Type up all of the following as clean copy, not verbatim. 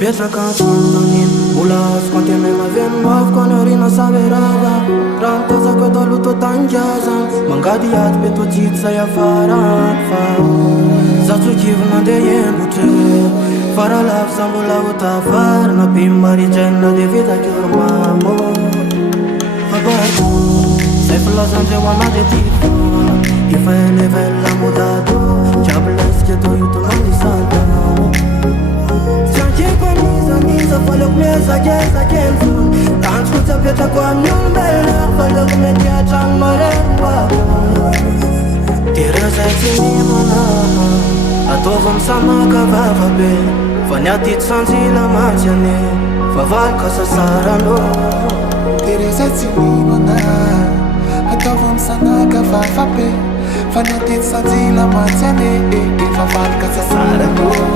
Petraka anton'iny mbola azoko antena maveno mavoko any arina saverava raha nitazako eto aloha to tangazana mangady aty be to jidy zay afarany fa za tsokivy mandeha embotry fa raha lavy za mbola ho tafary na bimy maridraina de vitakiro mamo fa bariko zay filazandreo anazy ty fona efa elevela modado jiaby laisika to io tonandisantao Niza falok mezakeny fona Tantsiko tsy apetrako amin'ny olombelona falok mety hatragno maremba Tere zay tsy nimana ataova misamaka vavabe fa ny atity sanjila mantsy ane fa valin-kasasarana Tere zay tsy nimana ataova misanaka vavabe fa ny atity sanjila mantsy ane fa valin-kasasarana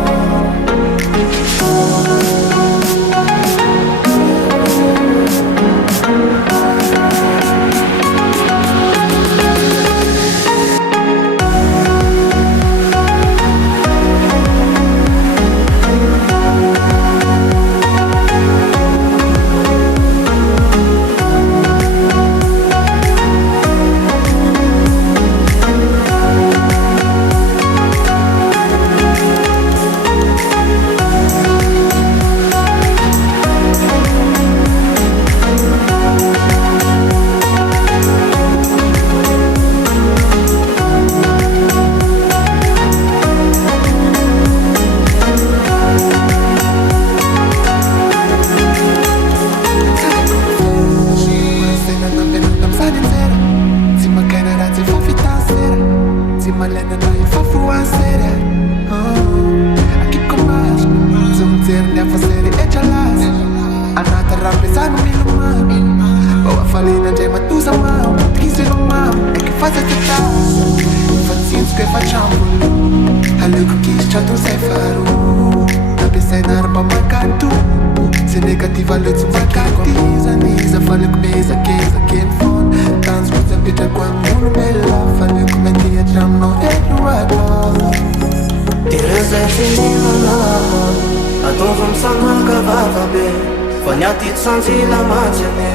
Sanjila mantsy ane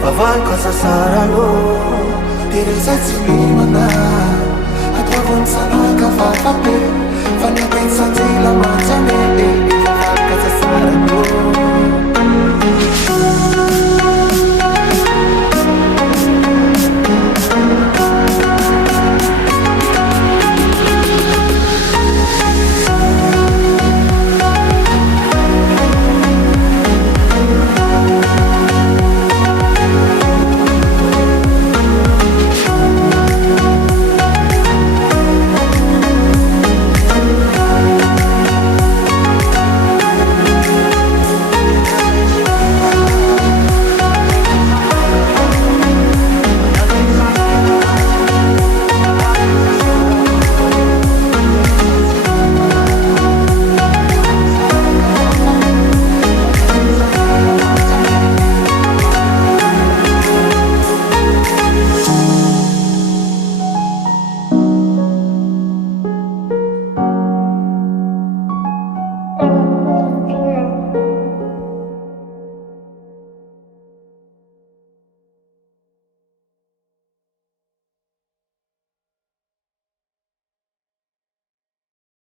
fa valin-kasasarana Tere zay tsy nimana ataova misanaka vavabe